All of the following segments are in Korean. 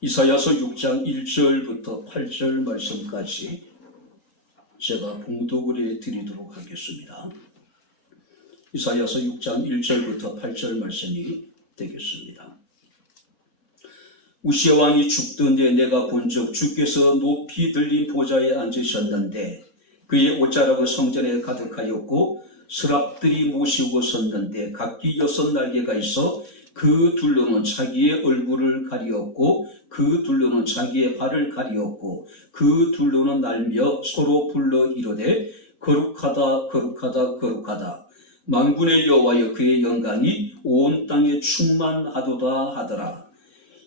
이사야서 6장 1절부터 8절 말씀까지 제가 봉독을 해드리도록 하겠습니다. 이사야서 6장 1절부터 8절 말씀이 되겠습니다. 우시아 왕이 죽던데 내가 본즉 주께서 높이 들린 보좌에 앉으셨는데 그의 옷자락은 성전에 가득하였고 서랍들이 모시고 섰는데 각기 6날개가 있어 그 둘로는 자기의 얼굴을 가리었고 그 둘로는 자기의 발을 가리었고 그 둘로는 날며 서로 불러 이르되 거룩하다 거룩하다 거룩하다 만군의 여호와여 그의 영광이 온 땅에 충만하도다 하더라.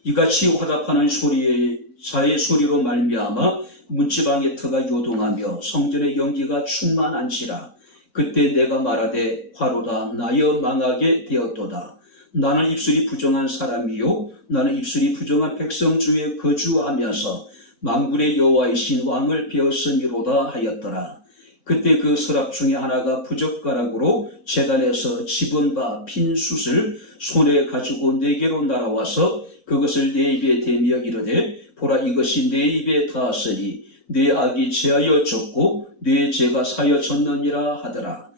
이같이 화답하는 소리에 자의 소리로 말미암아 문지방의 터가 요동하며 성전의 연기가 충만한지라. 그때 내가 말하되 화로다 나여 망하게 되었도다. 나는 입술이 부정한 사람이요 나는 입술이 부정한 백성 중에 거주하면서 만군의 여호와이신 왕을 베었음이로다 하였더라. 그때 그 서랍 중에 하나가 부젓가락으로 제단에서 집은 바 핀 숯을 손에 가지고 내게로 날아와서 그것을 내 입에 대며 이르되 보라 이것이 내 입에 닿았으니 내 악이 제하여 졌고 내 죄가 사여 졌느니라 하더라.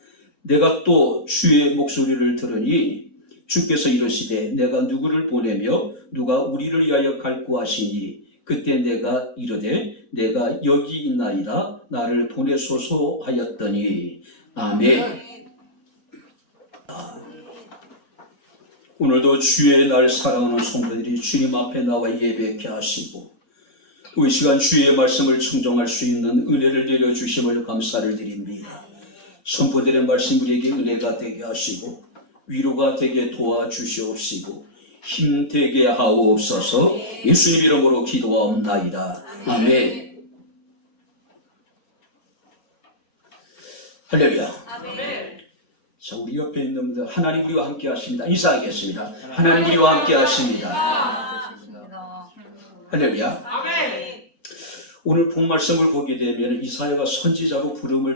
내가 또 주의 목소리를 들으니 주께서 이르시되 내가 누구를 보내며 누가 우리를 위하여 갈구 하시니 그때 내가 이르되 내가 여기 있나이다 나를 보내소서 하였더니 아멘. 오늘도 주의 날 사랑하는 성도들이 주님 앞에 나와 예배케 하시고 또 이 시간 주의 말씀을 청정할 수 있는 은혜를 내려주심을 감사를 드립니다. 성도들의 말씀 우리에게 은혜가 되게 하시고 위로가 되게 도와주시옵시고 힘되게 하옵소서. 예수님 이름으로 기도하옵나이다. 아멘. 할렐루야. 자, 우리 옆에 있는 분들 하나님 우리와 함께 하십니다. 인사하겠습니다. 하나님 우리와 함께 하십니다. 할렐루야. 오늘 본 말씀을 보게 되면 이사야가 선지자로 부름을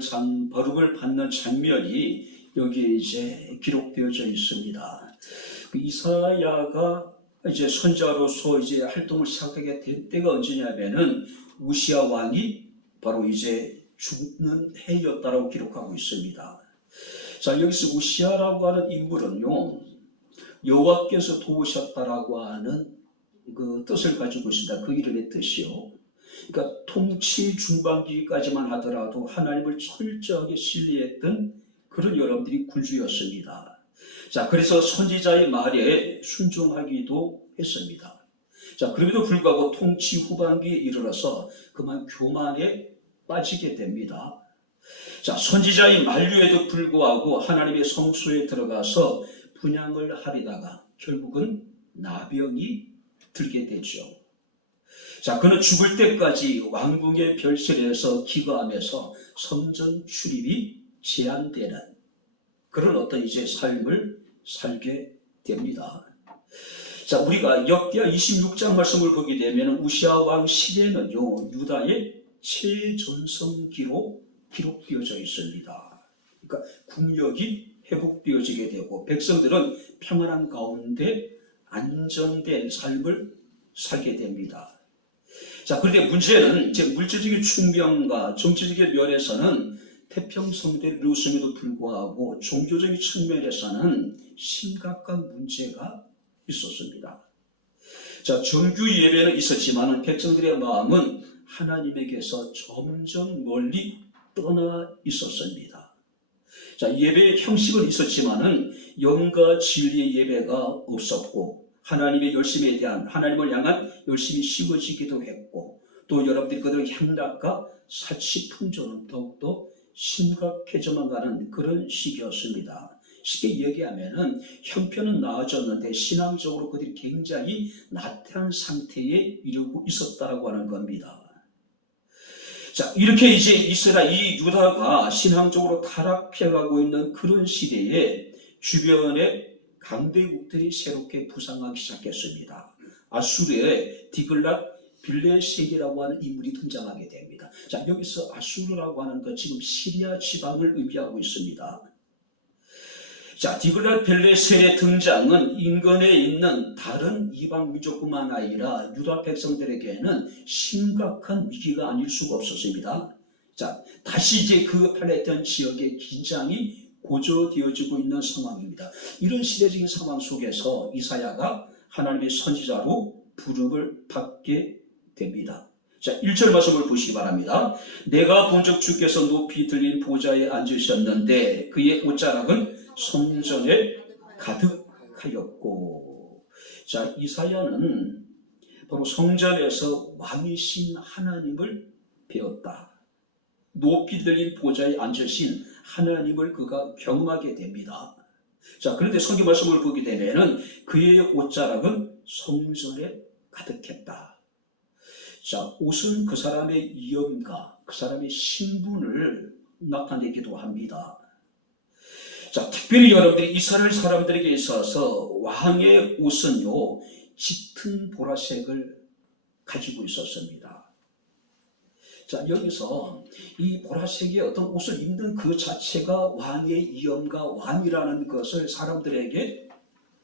받는 장면이 여기에 이제 기록되어져 있습니다. 그 이사야가 이제 선지자로서 이제 활동을 시작하게 된 때가 언제냐면은 우시아 왕이 바로 이제 죽는 해였다라고 기록하고 있습니다. 자, 여기서 우시아라고 하는 인물은요, 여호와께서 도우셨다라고 하는 그 뜻을 가지고 있습니다. 그 이름의 뜻이요. 그러니까 통치 중반기까지만 하더라도 하나님을 철저하게 신뢰했던 그런 여러분들이 군주였습니다. 자, 그래서 선지자의 말에 순종하기도 했습니다. 자, 그럼에도 불구하고 통치 후반기에 이르러서 그만 교만에 빠지게 됩니다. 자, 선지자의 만류에도 불구하고 하나님의 성소에 들어가서 분향을 하려다가 결국은 나병이 들게 되죠. 자, 그는 죽을 때까지 왕궁의 별실에서 기거하면서 성전 출입이 제한되는 그런 어떤 이제 삶을 살게 됩니다. 자, 우리가 역대하 26장 말씀을 보게 되면 우시아 왕 시대는요, 유다의 최전성기로 기록되어져 있습니다. 그러니까 국력이 회복되어지게 되고 백성들은 평안한 가운데 안정된 삶을 살게 됩니다. 자, 그런데 문제는 이제 물질적인 충명과 정치적인 면에서는 태평성대를 이루었음에도 불구하고 종교적인 측면에서는 심각한 문제가 있었습니다. 자, 정규 예배는 있었지만 백성들의 마음은 하나님에게서 점점 멀리 떠나 있었습니다. 자, 예배의 형식은 있었지만은 영과 진리의 예배가 없었고 하나님의 열심에 대한 하나님을 향한 열심이 식어지기도 했고 또 여러분들이 그들의 향락과 사치 풍조는 더욱더 심각해져만 가는 그런 시기였습니다. 쉽게 얘기하면은 형편은 나아졌는데 신앙적으로 그들이 굉장히 나태한 상태에 이르고 있었다라고 하는 겁니다. 자, 이렇게 이제 이스라엘, 이 유다가 신앙적으로 타락해가고 있는 그런 시대에 주변에 강대국들이 새롭게 부상하기 시작했습니다. 아수르의 디글랏 빌레셋이라고 하는 인물이 등장하게 됩니다. 자, 여기서 아수르라고 하는 것 지금 시리아 지방을 의미하고 있습니다. 자, 디글랏필레셀의 등장은 인근에 있는 다른 이방 민족뿐만 아니라 유다 백성들에게는 심각한 위기가 아닐 수가 없었습니다. 자, 다시 이제 그 팔레스타인 지역의 긴장이 고조되어지고 있는 상황입니다. 이런 시대적인 상황 속에서 이사야가 하나님의 선지자로 부름을 받게 됩니다. 자, 1절 말씀을 보시기 바랍니다. 내가 본적 주께서 높이 들린 보좌에 앉으셨는데 그의 옷자락은 성전에 가득하였고. 자, 이사야는 바로 성전에서 왕이신 하나님을 배웠다. 높이 들린 보좌에 앉으신 하나님을 그가 경험하게 됩니다. 자, 그런데 성경 말씀을 보게 되면은 그의 옷자락은 성전에 가득했다. 자, 옷은 그 사람의 위엄과 그 사람의 신분을 나타내기도 합니다. 자, 특별히 여러분들이 이스라엘 사람들에게 있어서 왕의 옷은요, 짙은 보라색을 가지고 있었습니다. 자, 여기서 이 보라색의 어떤 옷을 입는 그 자체가 왕의 위엄과 왕이라는 것을 사람들에게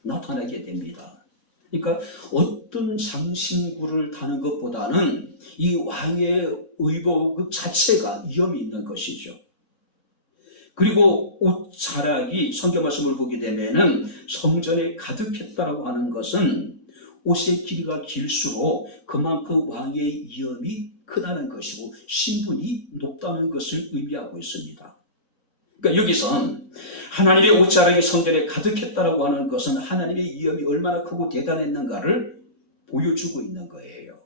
나타내게 됩니다. 그러니까 어떤 장신구를 다는 것보다는 이 왕의 의복 자체가 위엄이 있는 것이죠. 그리고 옷자락이 성경 말씀을 보게 되면은 성전에 가득했다라고 하는 것은 옷의 길이가 길수록 그만큼 왕의 위엄이 크다는 것이고 신분이 높다는 것을 의미하고 있습니다. 그러니까 여기선 하나님의 옷자락이 성전에 가득했다라고 하는 것은 하나님의 위엄이 얼마나 크고 대단했는가를 보여주고 있는 거예요.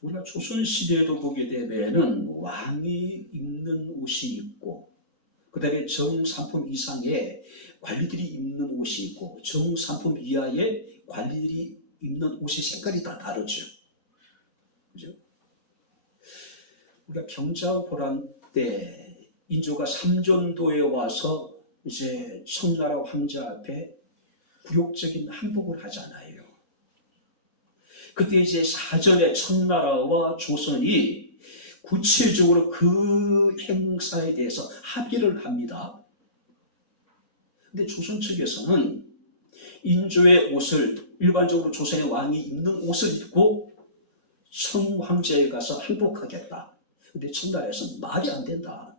우리가 조선시대에도 보게 되면은 왕이 입는 옷이 있고, 그 다음에 정삼품 이상의 관리들이 입는 옷이 있고, 정삼품 이하의 관리들이 입는 옷의 색깔이 다 다르죠. 그죠? 우리가 병자호란 때 인조가 삼전도에 와서 이제 청나라 황제 앞에 굴욕적인 항복을 하잖아요. 그때 이제 사전에 청나라와 조선이 구체적으로 그 행사에 대해서 합의를 합니다. 근데 조선 측에서는 인조의 옷을, 일반적으로 조선의 왕이 입는 옷을 입고 청황제에 가서 항복하겠다. 근데 청나라에서는 말이 안 된다.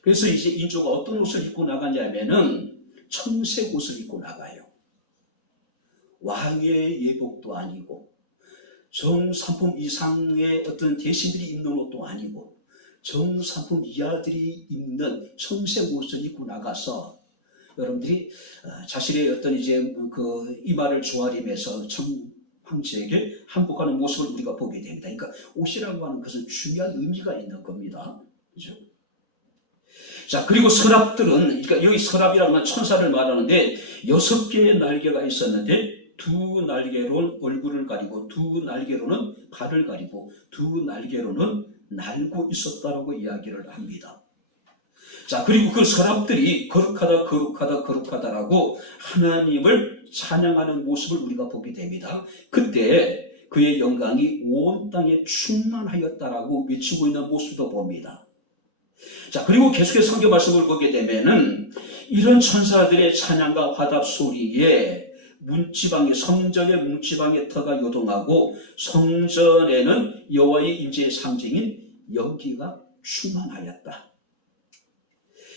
그래서 이제 인조가 어떤 옷을 입고 나가냐면은 청색 옷을 입고 나가요. 왕의 예복도 아니고 정삼품 이상의 어떤 대신들이 입는 옷도 아니고 정삼품 이하들이 입는 청색 옷을 입고 나가서 여러분들이 자신의 어떤 이제 그 이마를 조아리면서 황제에게 항복하는 모습을 우리가 보게 됩니다. 그러니까 옷이라고 하는 것은 중요한 의미가 있는 겁니다. 그죠? 자, 그리고 서랍들은, 그러니까 여기 서랍이라는 건 천사를 말하는데 6개의 날개가 있었는데 두 날개로는 얼굴을 가리고 두 날개로는 발을 가리고 두 날개로는 날고 있었다라고 이야기를 합니다. 자, 그리고 그 서랍들이 거룩하다 거룩하다 거룩하다라고 하나님을 찬양하는 모습을 우리가 보게 됩니다. 그때 그의 영광이 온 땅에 충만하였다라고 외치고 있는 모습도 봅니다. 자, 그리고 계속해서 성경 말씀을 보게 되면은 이런 천사들의 찬양과 화답 소리에 문지방에, 성전의 문지방의 터가 요동하고 성전에는 여호와의 임재의 상징인 연기가 충만하였다.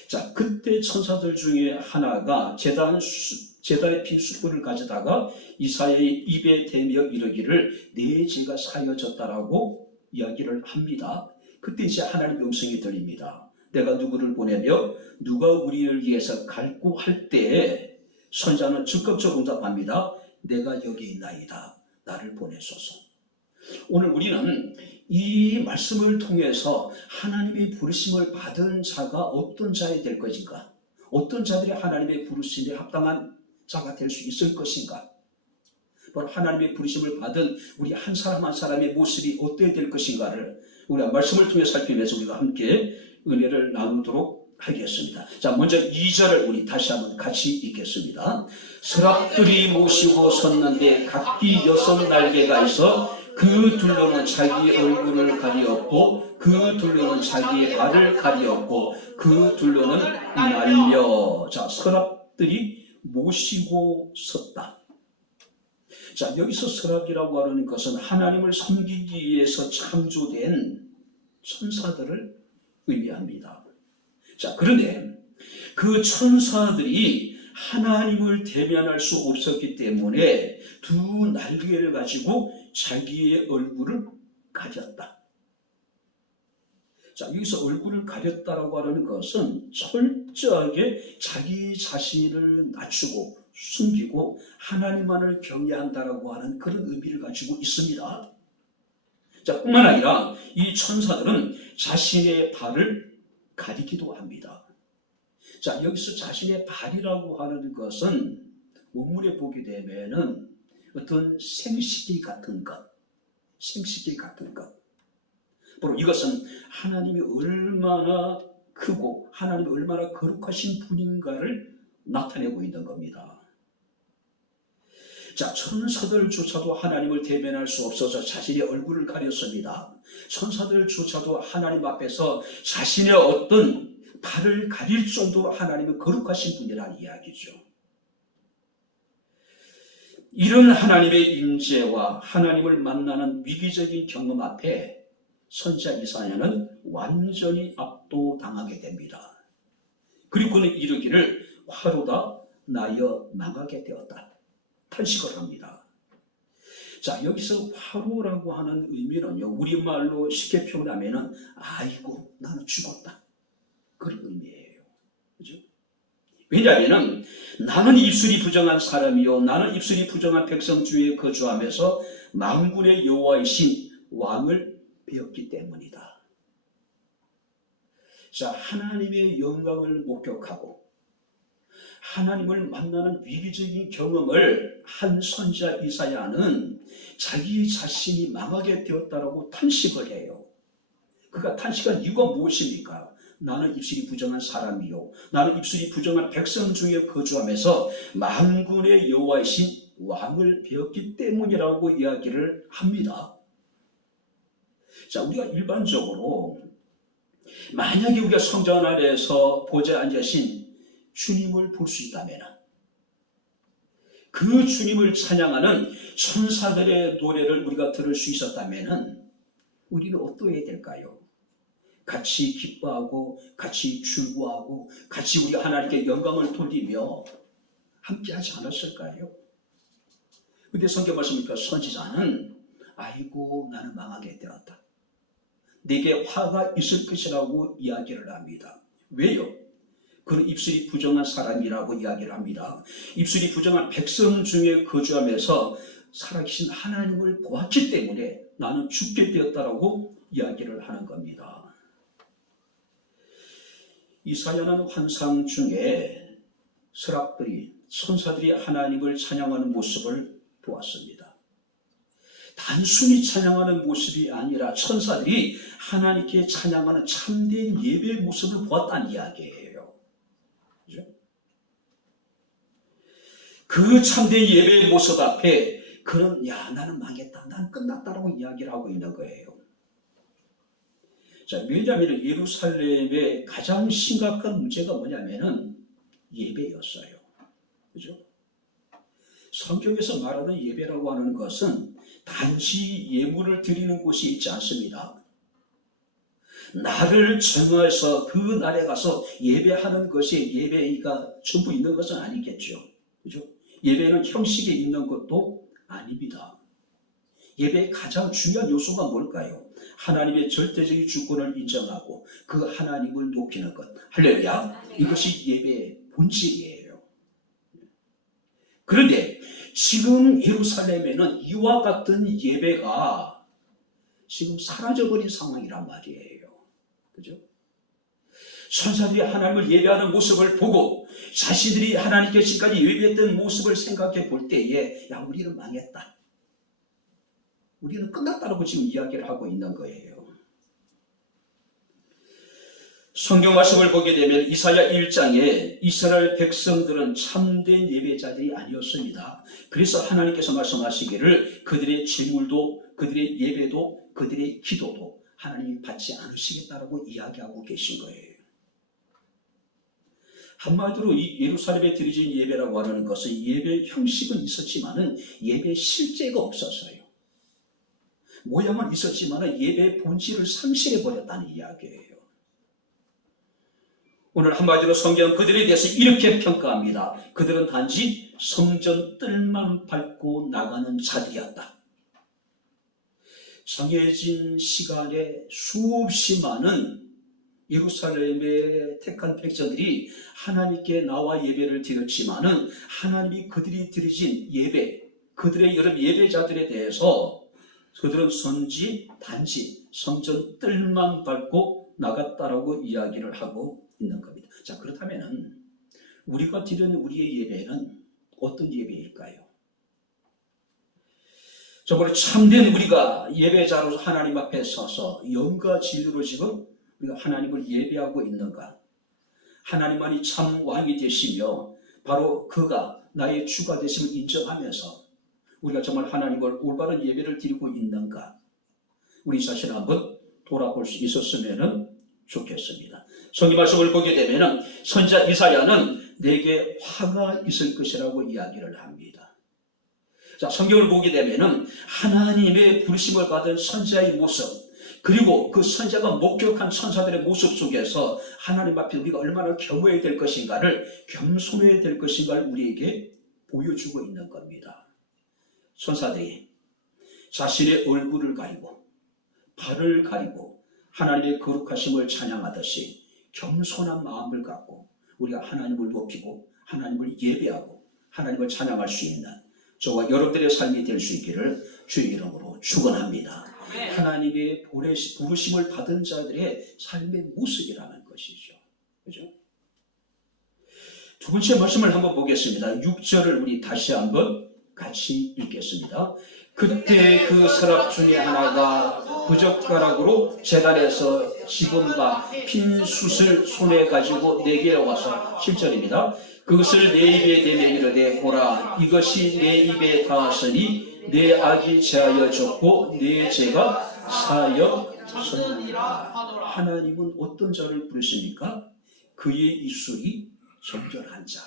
자, 그때 천사들 중에 하나가 제단에 핀 숯불을 가져다가 이사야의 입에 대며 이르기를 내 죄가 사여졌다라고 이야기를 합니다. 그때 이제 하나님의 음성이 들립니다. 내가 누구를 보내며 누가 우리를 위해서 갈고 할 때에 선자는 즉각적으로 응답합니다. 내가 여기 있나이다. 나를 보내소서. 오늘 우리는 이 말씀을 통해서 하나님의 부르심을 받은 자가 어떤 자이 될 것인가? 어떤 자들이 하나님의 부르심에 합당한 자가 될 수 있을 것인가? 바로 하나님의 부르심을 받은 우리 한 사람 한 사람의 모습이 어떻게 될 것인가를 우리가 말씀을 통해 살피면서 우리가 함께 은혜를 나누도록 하겠습니다. 자, 먼저 2절을 우리 다시 한번 같이 읽겠습니다. 서랍들이 모시고 섰는데 각기 6 날개가 있어 그 둘로는 자기 얼굴을 가리었고 그 둘로는 자기의 발을 가리었고 그 둘로는 날려. 자, 서랍들이 모시고 섰다. 자, 여기서 서랍이라고 하는 것은 하나님을 섬기기 위해서 창조된 천사들을 의미합니다. 자, 그런데 그 천사들이 하나님을 대면할 수 없었기 때문에 두 날개를 가지고 자기의 얼굴을 가렸다. 자, 여기서 얼굴을 가렸다라고 하는 것은 철저하게 자기 자신을 낮추고 숨기고 하나님만을 경외한다라고 하는 그런 의미를 가지고 있습니다. 자, 뿐만 아니라 이 천사들은 자신의 발을 가리기도 합니다. 자, 여기서 자신의 발이라고 하는 것은 원문에 보게 되면은 어떤 생식기 같은 것, 생식기 같은 것. 바로 이것은 하나님이 얼마나 크고 하나님이 얼마나 거룩하신 분인가를 나타내고 있는 겁니다. 자, 천사들조차도 하나님을 대면할 수 없어서 자신의 얼굴을 가렸습니다. 천사들조차도 하나님 앞에서 자신의 어떤 발을 가릴 정도로 하나님은 거룩하신 분이라는 이야기죠. 이런 하나님의 임재와 하나님을 만나는 위기적인 경험 앞에 선지자 이사야는 완전히 압도당하게 됩니다. 그리고 그는 이르기를 화로다 나여 망하게 되었다. 탄식을 합니다. 자, 여기서 화로라고 하는 의미는요, 우리말로 쉽게 표현하면은 아이고 나는 죽었다, 그런 의미예요. 그죠? 왜냐하면 나는 입술이 부정한 사람이요 나는 입술이 부정한 백성 중에 거주하면서 만군의 여호와이신 왕을 배웠기 때문이다. 자, 하나님의 영광을 목격하고 하나님을 만나는 위기적인 경험을 한 선지자 이사야는 자기 자신이 망하게 되었다라고 탄식을 해요. 그가 탄식한 이유가 무엇입니까? 나는 입술이 부정한 사람이요 나는 입술이 부정한 백성 중에 거주하면서 만군의 여호와이신 왕을 배웠기 때문이라고 이야기를 합니다. 자, 우리가 일반적으로 만약에 우리가 성전 안에서 보좌에 앉으신 주님을 볼 수 있다면 그 주님을 찬양하는 천사들의 노래를 우리가 들을 수 있었다면 우리는 어떠해야 될까요? 같이 기뻐하고 같이 즐거워하고 같이 우리 하나님께 영광을 돌리며 함께하지 않았을까요? 근데 성경 말씀이니까 선지자는 아이고 나는 망하게 되었다, 내게 화가 있을 것이라고 이야기를 합니다. 왜요? 그는 입술이 부정한 사람이라고 이야기를 합니다. 입술이 부정한 백성 중에 거주하면서 살아계신 하나님을 보았기 때문에 나는 죽게 되었다라고 이야기를 하는 겁니다. 이사야는 환상 중에 서랍들이 천사들이 하나님을 찬양하는 모습을 보았습니다. 단순히 찬양하는 모습이 아니라 천사들이 하나님께 찬양하는 참된 예배의 모습을 보았다는 이야기예요. 그죠? 그 참된 예배의 모습 앞에 그는 나는 망했다, 나는 끝났다라고 이야기를 하고 있는 거예요. 자, 왜냐하면 예루살렘의 가장 심각한 문제가 뭐냐면은 예배였어요. 그죠? 성경에서 말하는 예배라고 하는 것은 단지 예물을 드리는 곳이 있지 않습니다. 날을 정해서 그 날에 가서 예배하는 것이 예배가 전부 있는 것은 아니겠죠. 그죠? 예배는 형식에 있는 것도 아닙니다. 예배의 가장 중요한 요소가 뭘까요? 하나님의 절대적인 주권을 인정하고 그 하나님을 높이는 것. 할렐루야. 이것이 예배의 본질이에요. 그런데 지금 예루살렘에는 이와 같은 예배가 지금 사라져버린 상황이란 말이에요. 그죠? 천사들이 하나님을 예배하는 모습을 보고 자신들이 하나님께 지금까지 예배했던 모습을 생각해 볼 때에 우리는 망했다, 우리는 끝났다라고 지금 이야기를 하고 있는 거예요. 성경 말씀을 보게 되면 이사야 1장에 이스라엘 백성들은 참된 예배자들이 아니었습니다. 그래서 하나님께서 말씀하시기를 그들의 제물도 그들의 예배도 그들의 기도도 하나님이 받지 않으시겠다라고 이야기하고 계신 거예요. 한마디로 이 예루살렘에 드려진 예배라고 하는 것은 예배 형식은 있었지만은 예배 실제가 없어서요. 모양은 있었지만은 예배의 본질을 상실해버렸다는 이야기예요. 오늘 한마디로 성경은 그들에 대해서 이렇게 평가합니다. 그들은 단지 성전 뜰만 밟고 나가는 자들이었다. 정해진 시간에 수없이 많은 예루살렘의 택한 백성들이 하나님께 나와 예배를 드렸지만은 하나님이 그들이 드려진 예배, 그들의 여러 예배자들에 대해서 그들은 단지 성전 뜰만 밟고 나갔다라고 이야기를 하고 있는 겁니다. 자, 그렇다면은 우리가 드리는 우리의 예배는 어떤 예배일까요? 정말 참된 우리가 예배자로 하나님 앞에 서서 영과 진리로 지금 우리가 하나님을 예배하고 있는가? 하나님만이 참 왕이 되시며 바로 그가 나의 주가 되심을 인정하면서 우리가 정말 하나님을 올바른 예배를 드리고 있는가? 우리 자신을 한번 돌아볼 수 있었으면 좋겠습니다. 성경 말씀을 보게 되면 선지자 이사야는 내게 화가 있을 것이라고 이야기를 합니다. 자, 성경을 보게 되면 하나님의 부르심을 받은 선지자의 모습, 그리고 그 선지자가 목격한 천사들의 모습 속에서 하나님 앞에 우리가 얼마나 겸허해야 될 것인가를, 겸손해야 될 것인가를 우리에게 보여주고 있는 겁니다. 천사들이 자신의 얼굴을 가리고 발을 가리고 하나님의 거룩하심을 찬양하듯이 겸손한 마음을 갖고 우리가 하나님을 높이고 하나님을 예배하고 하나님을 찬양할 수 있는 저와 여러분들의 삶이 될 수 있기를 주의 이름으로 축원합니다. 하나님의 부르심을 받은 자들의 삶의 모습이라는 것이죠. 그죠? 두 번째 말씀을 한번 보겠습니다. 6절을 우리 다시 한번 같이 읽겠습니다. 그때 그 서랍 중에 하나가 부젓가락으로 제단에서 집은바 핀 숯을 손에 가지고 내게 와서 7절입니다. 그것을 내 입에 대며 이르되 보라 이것이 내 입에 닿았으니 내 악이 제하여 졌고 내 죄가 사하였으니라. 하나님은 어떤 자를 부르십니까? 그의 입술이 정결한 자,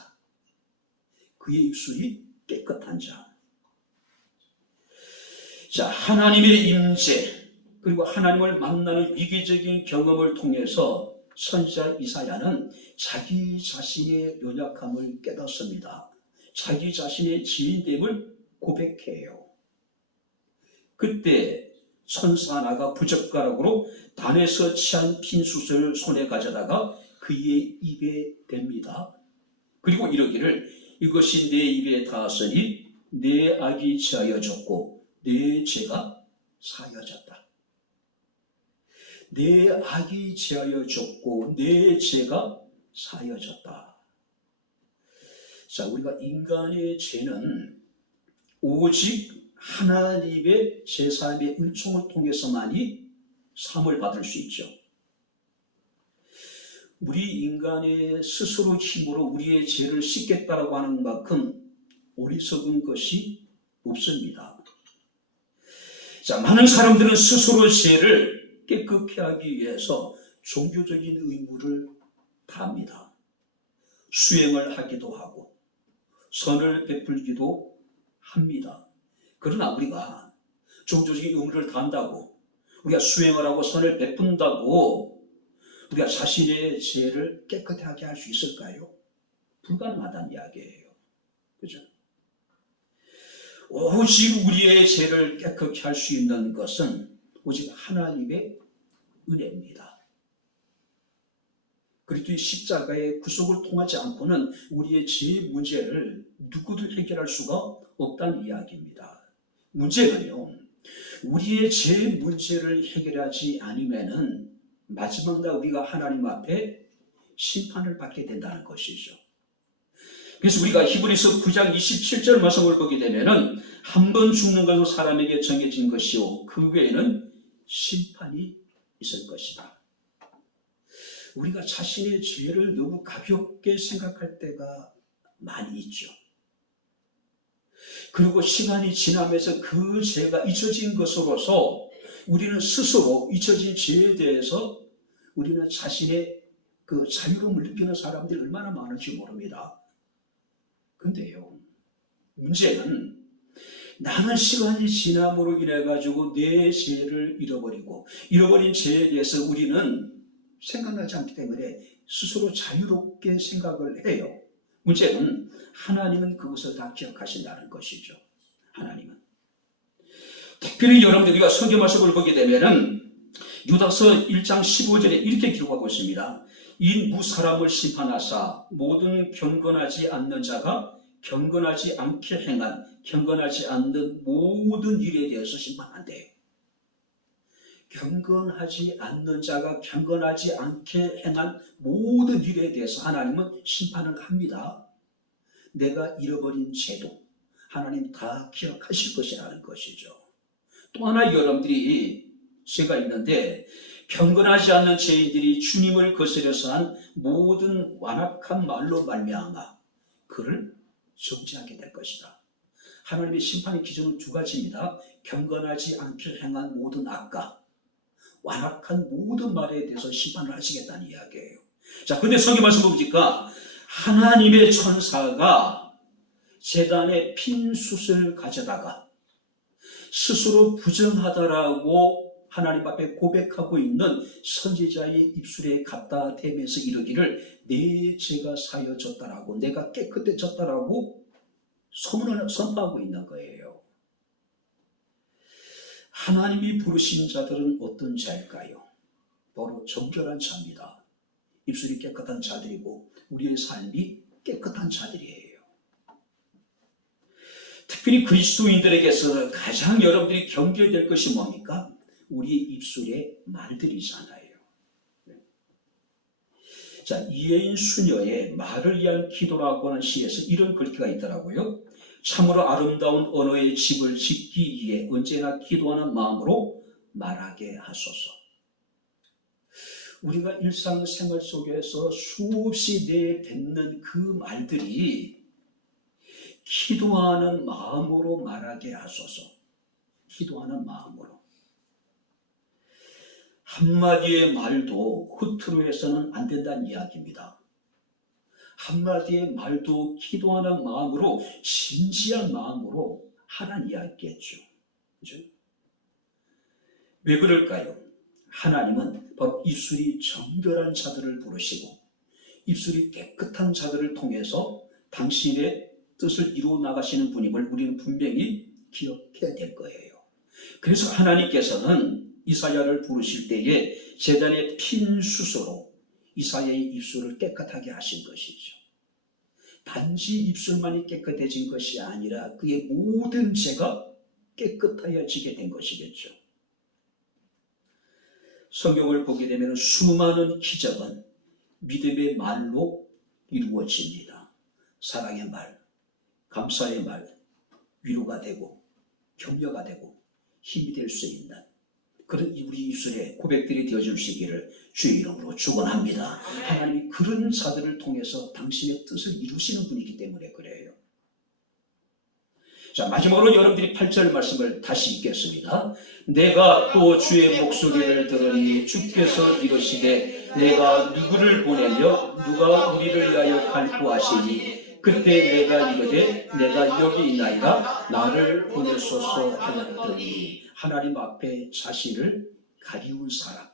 그의 입술이 깨끗한 자. 자, 하나님의 임재 그리고 하나님을 만나는 위기적인 경험을 통해서 선지자 이사야는 자기 자신의 연약함을 깨닫습니다. 자기 자신의 죄인됨을 고백해요. 그때 천사 하나가 부젓가락으로 단에서 취한 핀숯을 손에 가져다가 그의 입에 댑니다. 그리고 이러기를 이것이 내 입에 닿았으니 내 악이 제하여졌고 내 죄가 사하여졌다. 내 악이 제하여졌고 내 죄가 사하여졌다. 자, 우리가 인간의 죄는 오직 하나님의 제사함의 은총을 통해서만이 사함을 받을 수 있죠. 우리 인간의 스스로 힘으로 우리의 죄를 씻겠다라고 하는 만큼 어리석은 것이 없습니다. 자, 많은 사람들은 스스로 죄를 깨끗게 하기 위해서 종교적인 의무를 다합니다. 수행을 하기도 하고 선을 베풀기도 합니다. 그러나 우리가 종교적인 의무를 다한다고 우리가 수행을 하고 선을 베푼다고 우리가 자신의 죄를 깨끗하게 할 수 있을까요? 불가능하다는 이야기예요. 그죠? 오직 우리의 죄를 깨끗게 할 수 있는 것은 오직 하나님의 은혜입니다. 그리스도의 십자가의 구속을 통하지 않고는 우리의 죄 문제를 누구도 해결할 수가 없다는 이야기입니다. 문제는요, 우리의 죄 문제를 해결하지 않으면은 마지막 날 우리가 하나님 앞에 심판을 받게 된다는 것이죠. 그래서 우리가 히브리서 9장 27절 말씀을 보게 되면은 한 번 죽는 것은 사람에게 정해진 것이요 그 외에는 심판이 있을 것이다. 우리가 자신의 죄를 너무 가볍게 생각할 때가 많이 있죠. 그리고 시간이 지나면서 그 죄가 잊혀진 것으로서 우리는 스스로 잊혀진 죄에 대해서 우리는 자신의 그 자유로움을 느끼는 사람들이 얼마나 많을지 모릅니다. 근데요, 문제는 나는 시간이 지남으로 인해 가지고 내 죄를 잃어버린 죄에 대해서 우리는 생각나지 않기 때문에 스스로 자유롭게 생각을 해요. 문제는 하나님은 그것을 다 기억하신다는 것이죠. 하나님은. 특별히 여러분들 우리가 성경 말씀을 보게 되면은 유다서 1장 15절에 이렇게 기록하고 있습니다. 이 무사람을 심판하사 모든 경건하지 않는 자가 경건하지 않게 행한 경건하지 않는 모든 일에 대해서 심판한대요. 경건하지 않는 자가 경건하지 않게 행한 모든 일에 대해서 하나님은 심판을 합니다. 내가 잃어버린 죄도 하나님 다 기억하실 것이라는 것이죠. 또 하나 여러분들이 죄가 있는데 경건하지 않는 죄인들이 주님을 거스려서 한 모든 완악한 말로 말미암아 그를 정죄하게 될 것이다. 하나님의 심판의 기준은 두 가지입니다. 경건하지 않게 행한 모든 악과 완악한 모든 말에 대해서 심판을 하시겠다는 이야기예요. 자, 근데 성경 말씀 보니까 하나님의 천사가 제단에 핀 숯을 가져다가 스스로 부정하다라고 하나님 앞에 고백하고 있는 선지자의 입술에 갖다 대면서 이르기를 내 죄가 사여졌다라고 내가 깨끗해졌다라고 소문을 선포하고 있는 거예요. 하나님이 부르신 자들은 어떤 자일까요? 바로 정결한 자입니다. 입술이 깨끗한 자들이고 우리의 삶이 깨끗한 자들이에요. 특별히 그리스도인들에게서 가장 여러분들이 경계될 것이 뭡니까? 우리의 입술의 말들이잖아요. 자, 이혜인 수녀의 말을 위한 기도라고 하는 시에서 이런 글귀가 있더라고요. 참으로 아름다운 언어의 집을 짓기 위해 언제나 기도하는 마음으로 말하게 하소서. 우리가 일상생활 속에서 수없이 내뱉는 그 말들이 기도하는 마음으로 말하게 하소서. 기도하는 마음으로. 한마디의 말도 허투루 해서는 안 된다는 이야기입니다. 한마디의 말도 기도하는 마음으로 진지한 마음으로 하라는 이야기겠죠. 그죠? 왜 그럴까요? 하나님은 바로 입술이 정결한 자들을 부르시고 입술이 깨끗한 자들을 통해서 당신의 뜻을 이루어 나가시는 분임을 우리는 분명히 기억해야 될 거예요. 그래서 하나님께서는 이사야를 부르실 때에 제단에 핀 숯으로 이사야의 입술을 깨끗하게 하신 것이죠. 단지 입술만이 깨끗해진 것이 아니라 그의 모든 죄가 깨끗하여지게 된 것이겠죠. 성경을 보게 되면 수많은 기적은 믿음의 말로 이루어집니다. 사랑의 말, 감사의 말, 위로가 되고 격려가 되고 힘이 될 수 있는 그런 우리 입술에 고백들이 되어주시기를 주의 이름으로 축원합니다. 하나님이 그런 자들을 통해서 당신의 뜻을 이루시는 분이기 때문에 그래요. 자, 마지막으로 여러분들이 8절 말씀을 다시 읽겠습니다. 내가 또 주의 목소리를 들으니 주께서 이르시되 내가 누구를 보내며 누가 우리를 위하여 갈구하시니 그때 내가 이르되 내가 여기 있나이다 나를 보내소서 하였더니 하나님 앞에 자신을 가리운 사람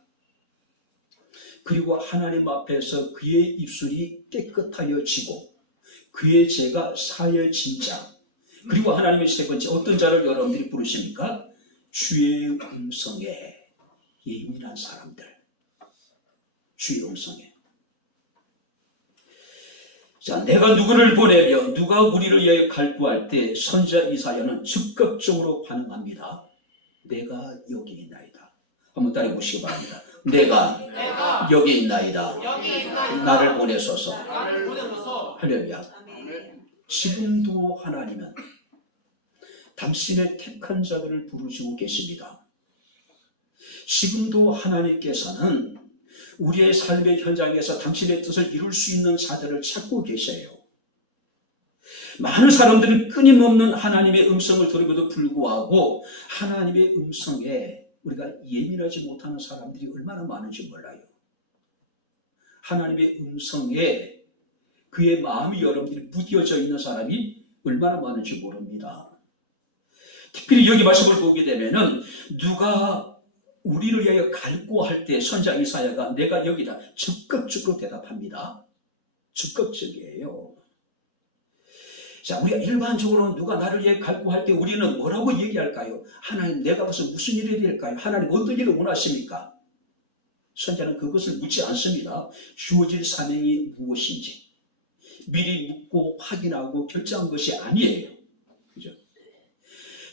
그리고 하나님 앞에서 그의 입술이 깨끗하여지고 그의 죄가 사여진 자 그리고 하나님의 세 번째 어떤 자를 여러분들이 부르십니까? 주의 음성에 예민한 사람들 주의 음성에 자, 내가 누구를 보내며 누가 우리를 위하여 갈구할 때 선지자 이사야는 즉각적으로 반응합니다. 내가 여기 있나이다. 한번 따라해 보시기 바랍니다. 내가 여기 있나이다. 나를 보내소서. 할렐루야. 지금도 하나님은 당신의 택한 자들을 부르시고 계십니다. 지금도 하나님께서는 우리의 삶의 현장에서 당신의 뜻을 이룰 수 있는 자들을 찾고 계셔요. 많은 사람들은 끊임없는 하나님의 음성을 들음에도 불구하고 하나님의 음성에 우리가 예민하지 못하는 사람들이 얼마나 많은지 몰라요. 하나님의 음성에 그의 마음이 여러분들이 무뎌져 있는 사람이 얼마나 많은지 모릅니다. 특별히 여기 말씀을 보게 되면은 누가 우리를 위하여 갈구할 때 선지자 이사야가 내가 여기다 적극적으로 대답합니다. 적극적이에요. 자, 우리가 일반적으로 누가 나를 위해 갈구할 때 우리는 뭐라고 얘기할까요? 하나님, 내가 무슨 일이 될까요? 하나님, 어떤 일을 원하십니까? 선지자는 그것을 묻지 않습니다. 주어질 사명이 무엇인지 미리 묻고 확인하고 결정한 것이 아니에요. 그죠?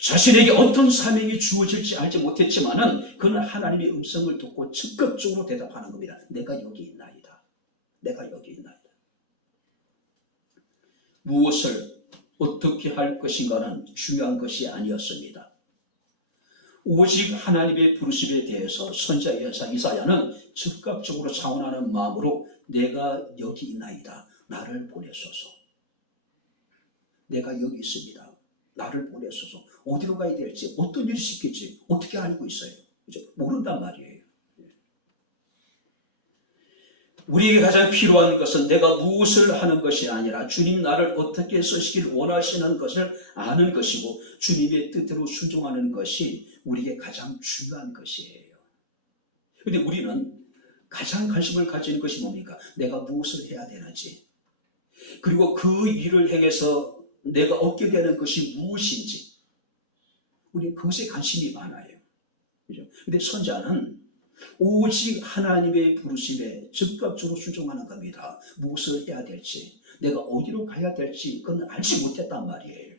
자신에게 어떤 사명이 주어질지 알지 못했지만은 그는 하나님의 음성을 듣고 적극적으로 대답하는 겁니다. 내가 여기 있나이다. 내가 여기 있나이다. 무엇을 어떻게 할 것인가는 중요한 것이 아니었습니다. 오직 하나님의 부르심에 대해서 선지자 이사야는 즉각적으로 자원하는 마음으로 내가 여기 있나이다. 나를 보내소서. 내가 여기 있습니다. 나를 보내소서. 어디로 가야 될지, 어떤 일이 있겠지, 어떻게 알고 있어요? 그죠? 모른단 말이에요. 우리에게 가장 필요한 것은 내가 무엇을 하는 것이 아니라 주님 나를 어떻게 쓰시길 원하시는 것을 아는 것이고 주님의 뜻대로 순종하는 것이 우리에게 가장 중요한 것이에요. 그런데 우리는 가장 관심을 가지는 것이 뭡니까? 내가 무엇을 해야 되는지, 그리고 그 일을 행해서 내가 얻게 되는 것이 무엇인지, 우리는 그것에 관심이 많아요. 그죠? 근데 선자는 오직 하나님의 부르심에 즉각적으로 순종하는 겁니다. 무엇을 해야 될지, 내가 어디로 가야 될지 그건 알지 못했단 말이에요.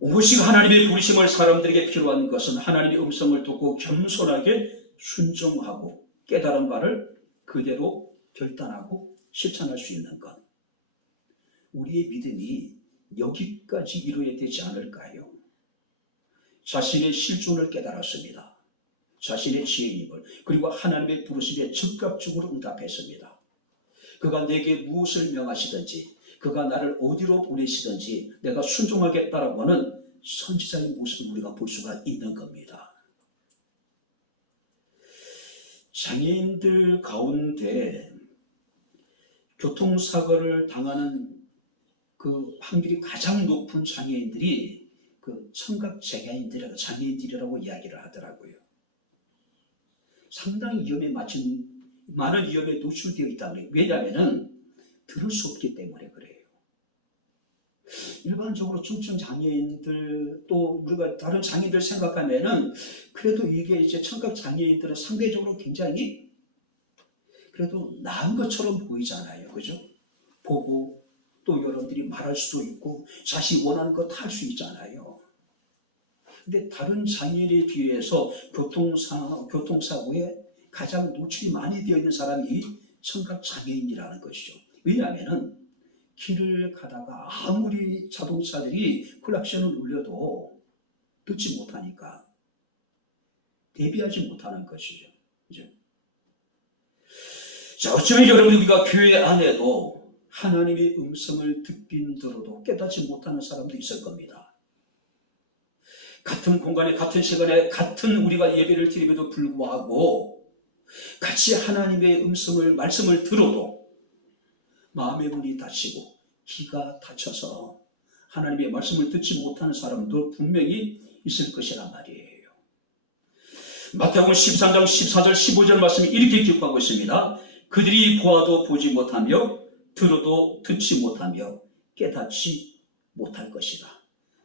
오직 하나님의 부르심을 사람들에게 필요한 것은 하나님의 음성을 듣고 겸손하게 순종하고 깨달은 바를 그대로 결단하고 실천할 수 있는 것. 우리의 믿음이 여기까지 이루어야 되지 않을까요? 자신의 실존을 깨달았습니다. 자신의 지혜임을, 그리고 하나님의 부르심에 즉각적으로 응답했습니다. 그가 내게 무엇을 명하시든지, 그가 나를 어디로 보내시든지 내가 순종하겠다라고 하는 선지자의 모습을 우리가 볼 수가 있는 겁니다. 장애인들 가운데 교통사고를 당하는 그 확률이 가장 높은 장애인들이 그 장애인들이라고 이야기를 하더라고요. 상당히 많은 위험에 노출되어 있다고 해요. 왜냐하면 들을 수 없기 때문에 그래요. 일반적으로 중증 장애인들 또 우리가 다른 장애인들 생각하면은 그래도 이게 이제 청각 장애인들은 상대적으로 굉장히 그래도 나은 것처럼 보이잖아요. 그죠? 보고 또 여러분들이 말할 수도 있고 자신이 원하는 거 다 할 수 있잖아요. 근데 다른 장애인에 비해서 교통사고에 가장 노출이 많이 되어 있는 사람이 이 청각 장애인이라는 것이죠. 왜냐하면 길을 가다가 아무리 자동차들이 클락션을 울려도 듣지 못하니까 대비하지 못하는 것이죠. 그죠? 자, 어쩌면 여러분 우리가 교회 안에도 하나님의 음성을 듣긴 들어도 깨닫지 못하는 사람도 있을 겁니다. 같은 공간에 같은 시간에 같은 우리가 예배를 드림에도 불구하고 같이 하나님의 말씀을 들어도 마음의 문이 닫히고 귀가 닫혀서 하나님의 말씀을 듣지 못하는 사람도 분명히 있을 것이란 말이에요. 마태복음 13장 14절 15절 말씀이 이렇게 기록하고 있습니다. 그들이 보아도 보지 못하며 들어도 듣지 못하며 깨닫지 못할 것이다.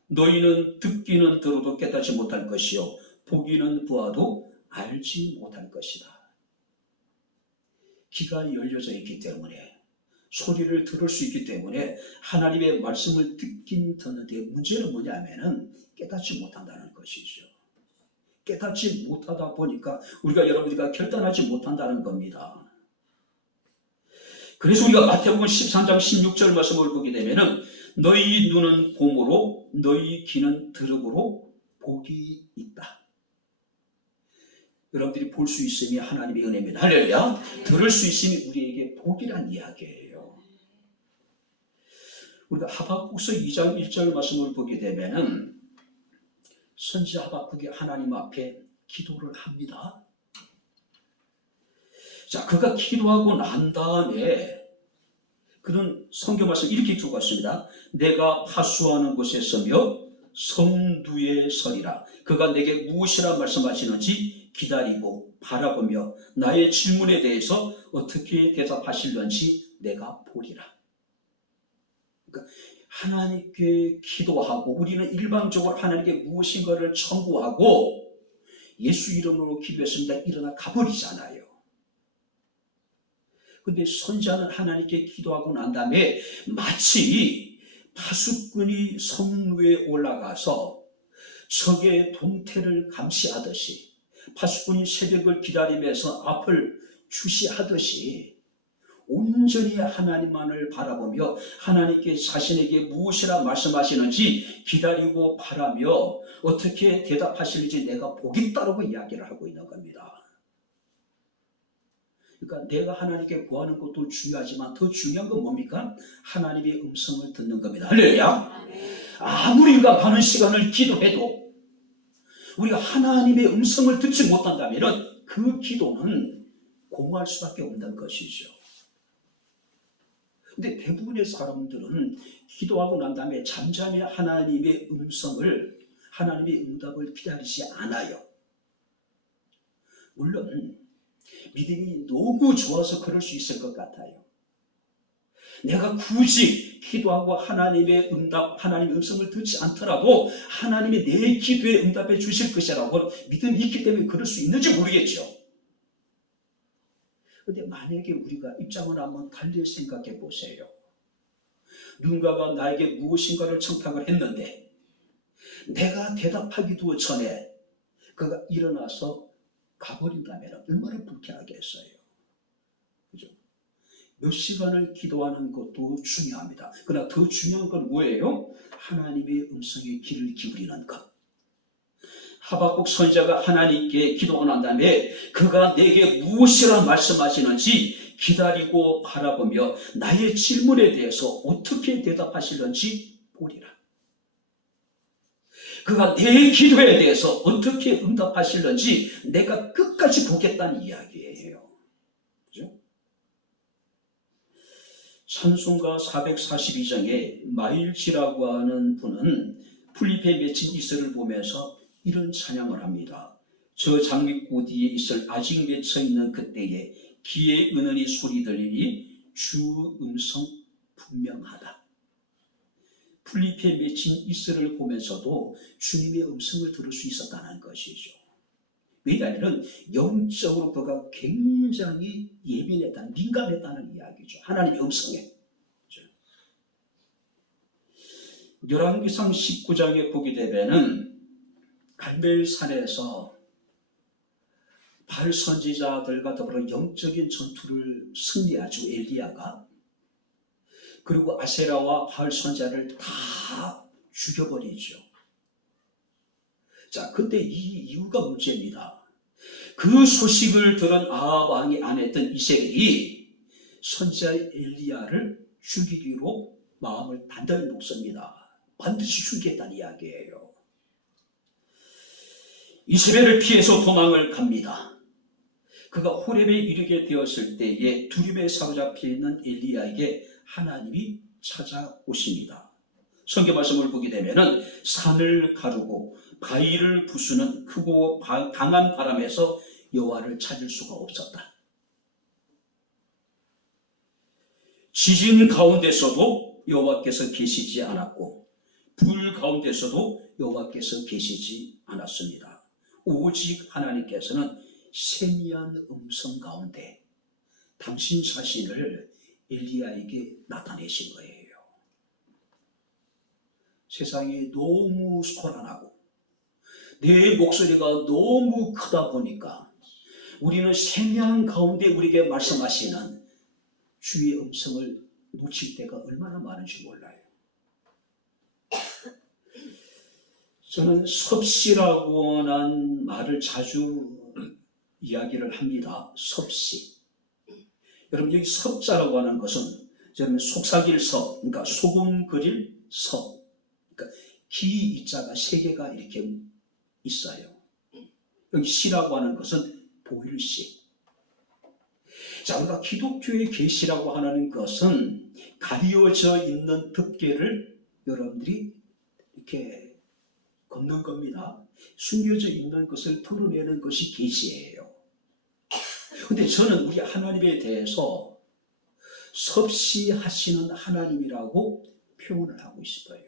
너희는 듣기는 들어도 깨닫지 못할 것이요 보기는 보아도 알지 못할 것이다. 귀가 열려져 있기 때문에 소리를 들을 수 있기 때문에 하나님의 말씀을 듣긴 듣는데 문제는 뭐냐면은 깨닫지 못한다는 것이죠. 깨닫지 못하다 보니까 여러분들과 결단하지 못한다는 겁니다. 그래서 우리가 마태복음 13장 16절 말씀을 보게 되면은 너희 눈은 봄으로 너희 귀는 들음으로 복이 있다. 여러분들이 볼 수 있음이 하나님의 은혜입니다. 할렐루야. 들을 수 있음이 우리에게 복이란 이야기예요. 우리가 하박국서 2장 1절 말씀을 보게 되면은 선지자 하박국이 하나님 앞에 기도를 합니다. 자, 그가 기도하고 난 다음에 그는 성경 말씀 이렇게 기록했습니다. 내가 파수하는 곳에 서며 성두에 서리라. 그가 내게 무엇이라 말씀하시는지 기다리고 바라보며 나의 질문에 대해서 어떻게 대답하실는지 내가 보리라. 그러니까 하나님께 기도하고 우리는 일방적으로 하나님께 무엇인가를 청구하고 예수 이름으로 기도했습니다. 일어나 가버리잖아요. 근데 선지자는 하나님께 기도하고 난 다음에 마치 파수꾼이 성루에 올라가서 적의 동태를 감시하듯이 파수꾼이 새벽을 기다리면서 앞을 주시하듯이 온전히 하나님만을 바라보며 하나님께 자신에게 무엇이라 말씀하시는지 기다리고 바라며 어떻게 대답하실지 내가 보겠다라고 이야기를 하고 있는 겁니다. 그러니까 내가 하나님께 구하는 것도 중요하지만 더 중요한 건 뭡니까? 하나님의 음성을 듣는 겁니다. 할렐루야. 아무리 우리가 많은 시간을 기도해도 우리가 하나님의 음성을 듣지 못한다면 그 기도는 공허할 수밖에 없는 것이죠. 근데 대부분의 사람들은 기도하고 난 다음에 잠잠히 하나님의 음성을, 하나님의 응답을 기다리지 않아요. 물론 믿음이 너무 좋아서 그럴 수 있을 것 같아요. 내가 굳이 기도하고 하나님의 응답, 하나님의 음성을 듣지 않더라도 하나님이 내 기도에 응답해 주실 것이라고 믿음이 있기 때문에 그럴 수 있는지 모르겠죠. 그런데 만약에 우리가 입장을 한번 달리 생각해 보세요. 누군가가 나에게 무엇인가를 청탁을 했는데 내가 대답하기도 전에 그가 일어나서 가버린다면 얼마나 불쾌하겠어요. 그죠? 몇 시간을 기도하는 것도 중요합니다. 그러나 더 중요한 건 뭐예요? 하나님의 음성에 귀를 기울이는 것. 하박국 선지자가 하나님께 기도하고 난 다음에 그가 내게 무엇이라 말씀하시는지 기다리고 바라보며 나의 질문에 대해서 어떻게 대답하시는지 보리라. 그가 내 기도에 대해서 어떻게 응답하실는지 내가 끝까지 보겠다는 이야기예요. 그죠? 찬송가 442장에 마일지라고 하는 분은 풀잎에 맺힌 이슬을 보면서 이런 찬양을 합니다. 저 장미꽃 뒤에 이슬 아직 맺혀있는 그때에 귀에 은은히 소리 들리니 주 음성 분명하다. 풀잎에 맺힌 이슬을 보면서도 주님의 음성을 들을 수 있었다는 것이죠. 왜냐하면 영적으로 그가 굉장히 예민했다는, 민감했다는 이야기죠. 하나님의 음성에. 열왕기상 19장에 보게 되면은 갈멜산에서 바알 선지자들과 더불어 영적인 전투를 승리하죠. 엘리야가. 그리고 아세라와 바알 선지자를 다 죽여버리죠. 자, 근데 이 이유가 문제입니다. 그 소식을 들은 아합 왕이 아내였던 이세벨이 선지자 엘리야를 죽이기로 마음을 단단히 먹습니다. 반드시 죽이겠다는 이야기예요. 이세벨을 피해서 도망을 갑니다. 그가 호렙에 이르게 되었을 때에 두림에 사로잡혀 있는 엘리야에게 하나님이 찾아오십니다. 성경 말씀을 보게 되면은 산을 가르고 바위를 부수는 크고 강한 바람에서 여호와를 찾을 수가 없었다. 지진 가운데서도 여호와께서 계시지 않았고 불 가운데서도 여호와께서 계시지 않았습니다. 오직 하나님께서는 세미한 음성 가운데 당신 자신을 엘리야에게 나타내신 거예요. 세상이 너무 소란하고 내 목소리가 너무 크다 보니까 우리는 세미한 가운데 우리에게 말씀하시는 주의 음성을 놓칠 때가 얼마나 많은지 몰라요. 저는 섭씨라고 하는 말을 자주 이야기를 합니다. 섭씨. 여러분, 여기 섭자라고 하는 것은 저는 속삭일 서, 그러니까 소금 그릴 서, 그러니까 기 이자가 세 개가 이렇게 있어요. 여기 시라고 하는 것은 보일시. 자, 우리가 기독교의 계시라고 하는 것은 가려져 있는 덮개를 여러분들이 이렇게 걷는 겁니다. 숨겨져 있는 것을 털어내는 것이 계시예요. 근데 저는 우리 하나님에 대해서 섭씨하시는 하나님이라고 표현을 하고 싶어요.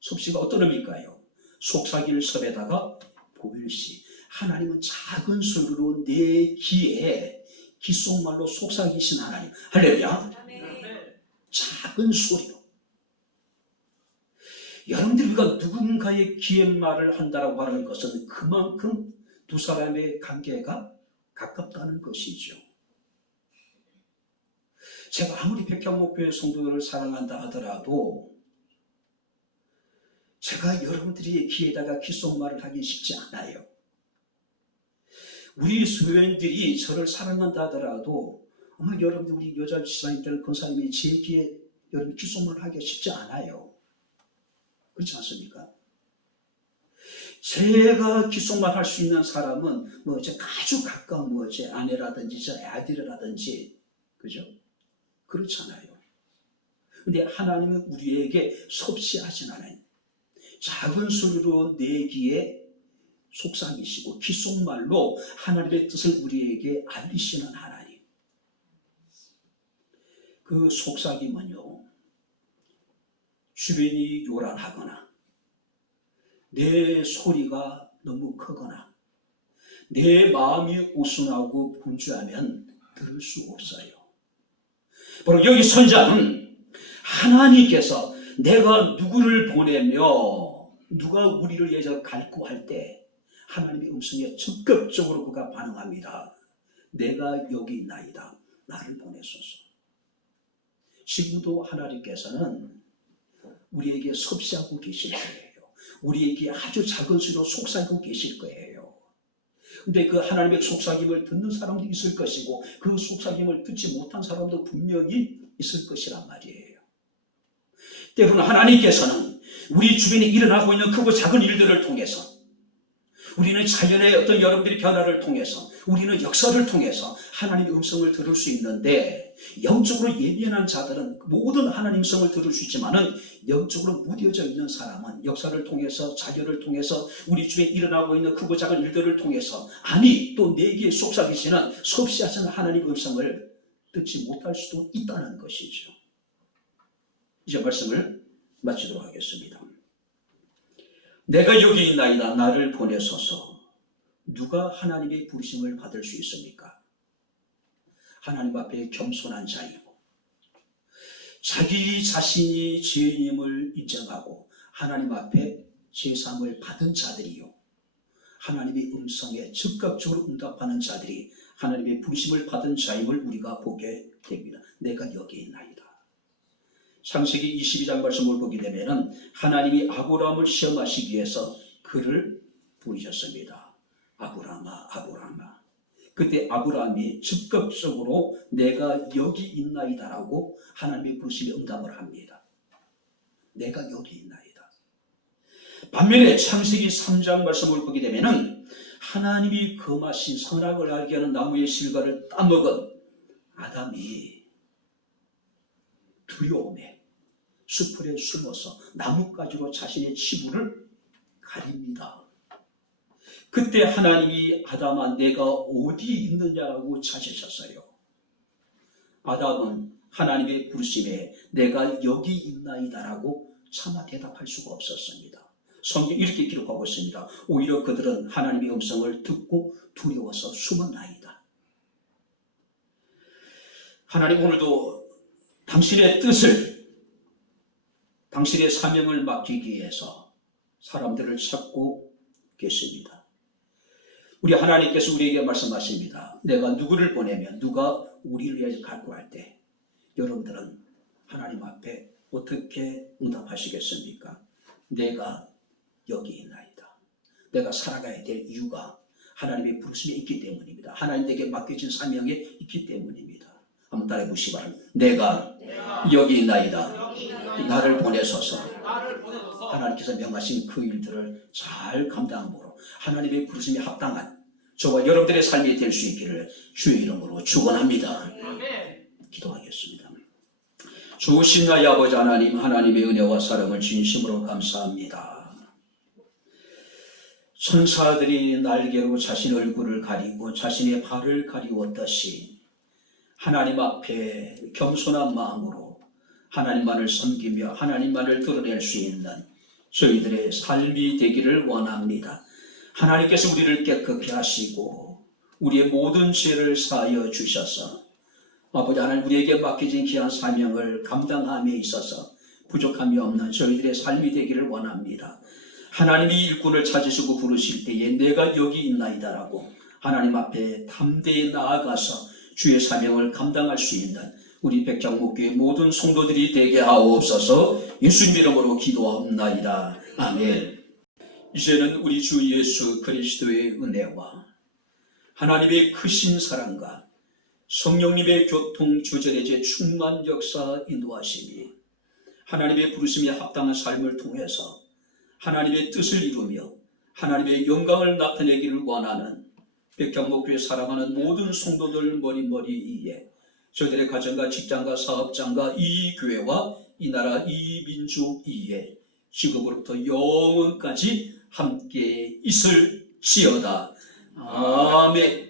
섭씨가 어떤 의미일까요? 속삭일 섭에다가 보일시. 하나님은 작은 소리로 내 귀에 귓속말로 속삭이신 하나님. 할렐루야. 작은 소리로. 여러분들과 누군가의 귀에 말을 한다라고 하는 것은 그만큼 두 사람의 관계가 가깝다는 것이죠. 제가 아무리 백향목교의 성도들을 사랑한다 하더라도 제가 여러분들의 귀에다가 귓속말을 하기 쉽지 않아요. 우리 수요인들이 저를 사랑한다 하더라도 아마 여러분들 우리 여자 지사님들 권사님이 제 귀에 여러분 귓속말을 하기가 쉽지 않아요. 그렇지 않습니까? 제가 귓속말 할 수 있는 사람은 뭐 제 아주 가까운 뭐 제 아내라든지 제 아들이라든지 그죠? 그렇잖아요. 근데 하나님은 우리에게 섭씨하신 하나님. 작은 소리로 내 귀에 속삭이시고 귓속말로 하나님의 뜻을 우리에게 알리시는 하나님. 그 속삭임은요, 주변이 요란하거나 내 소리가 너무 크거나 내 마음이 우순하고 분주하면 들을 수 없어요. 바로 여기 선자는 하나님께서 내가 누구를 보내며 누가 우리를 예전 갈구할 때 하나님의 음성에 적극적으로 그가 반응합니다. 내가 여기 있나이다. 나를 보내소서. 지금도 하나님께서는 우리에게 섭씨하고 계실 거예요. 우리에게 아주 작은 소리로 속삭이고 계실 거예요. 근데 그 하나님의 속삭임을 듣는 사람도 있을 것이고 그 속삭임을 듣지 못한 사람도 분명히 있을 것이란 말이에요. 때로는 하나님께서는 우리 주변에 일어나고 있는 크고 작은 일들을 통해서 우리는 자연의 어떤 여러분들의 변화를 통해서 우리는 역사를 통해서 하나님의 음성을 들을 수 있는데 영적으로 예민한 자들은 모든 하나님 음성을 들을 수 있지만은 영적으로 무뎌져 있는 사람은 역사를 통해서 자연을 통해서 우리 주변에 일어나고 있는 크고 작은 일들을 통해서 아니 또 내게 속삭이시는 섭씨하시는 하나님의 음성을 듣지 못할 수도 있다는 것이죠. 이제 말씀을 마치도록 하겠습니다. 내가 여기 있나이다. 나를 보내소서. 누가 하나님의 부르심을 받을 수 있습니까? 하나님 앞에 겸손한 자이고 자기 자신이 죄인임을 인정하고 하나님 앞에 제사함을 받은 자들이요, 하나님의 음성에 즉각적으로 응답하는 자들이 하나님의 부르심을 받은 자임을 우리가 보게 됩니다. 내가 여기 있나이다. 창세기 22장 말씀을 보게 되면 하나님이 아브라함을 시험하시기 위해서 그를 부르셨습니다. 아브라함아, 아브라함아. 그때 아브라함이 즉각적으로 내가 여기 있나이다라고 하나님의 부르심에 응답을 합니다. 내가 여기 있나이다. 반면에 창세기 3장 말씀을 보게 되면 하나님이 금하신 선악을 알게 하는 나무의 실과를 따먹은 아담이 두려움에 수풀에 숨어서 나뭇가지로 자신의 치부를 가립니다. 그때 하나님이 아담아 내가 어디 있느냐라고 찾으셨어요. 아담은 하나님의 부르심에 내가 여기 있나이다라고 차마 대답할 수가 없었습니다. 성경 이렇게 기록하고 있습니다. 오히려 그들은 하나님의 음성을 듣고 두려워서 숨었나이다. 하나님 오늘도 당신의 뜻을, 당신의 사명을 맡기기 위해서 사람들을 찾고 계십니다. 우리 하나님께서 우리에게 말씀하십니다. 내가 누구를 보내면 누가 우리를 위해 갈구할 때 여러분들은 하나님 앞에 어떻게 응답하시겠습니까? 내가 여기 있나이다. 내가 살아가야 될 이유가 하나님의 부르심에 있기 때문입니다. 하나님에게 맡겨진 사명에 있기 때문입니다. 한번 따라해 보시기 바랍니다. 내가 여기 있나이다. 나를 보내소서. 나를 보내소서. 하나님께서 명하신 그 일들을 잘 감당함으로 하나님의 부르심에 합당한 저와 여러분들의 삶이 될 수 있기를 주의 이름으로 축원합니다. 아멘. 기도하겠습니다. 주신 나의 아버지 하나님, 하나님의 은혜와 사랑을 진심으로 감사합니다. 천사들이 날개로 자신 얼굴을 가리고 자신의 발을 가리웠듯이 하나님 앞에 겸손한 마음으로 하나님만을 섬기며 하나님만을 드러낼 수 있는 저희들의 삶이 되기를 원합니다. 하나님께서 우리를 깨끗게 하시고 우리의 모든 죄를 사하여 주셔서 아버지 하나님, 우리에게 맡겨진 귀한 사명을 감당함에 있어서 부족함이 없는 저희들의 삶이 되기를 원합니다. 하나님이 일꾼을 찾으시고 부르실 때에 내가 여기 있나이다라고 하나님 앞에 담대히 나아가서 주의 사명을 감당할 수 있는 우리 백장목교의 모든 성도들이 되게 하옵소서. 예수님 이름으로 기도하옵나이다. 아멘. 이제는 우리 주 예수 그리스도의 은혜와 하나님의 크신 사랑과 성령님의 교통 주절의 충만 역사 인도하심이 하나님의 부르심에 합당한 삶을 통해서 하나님의 뜻을 이루며 하나님의 영광을 나타내기를 원하는 백장목교회 사랑하는 모든 성도들 머리머리 위에 저들의 가정과 직장과 사업장과 이 교회와 이 나라 이 민족 위에 지금으로부터 영원까지 함께 있을지어다. 아멘.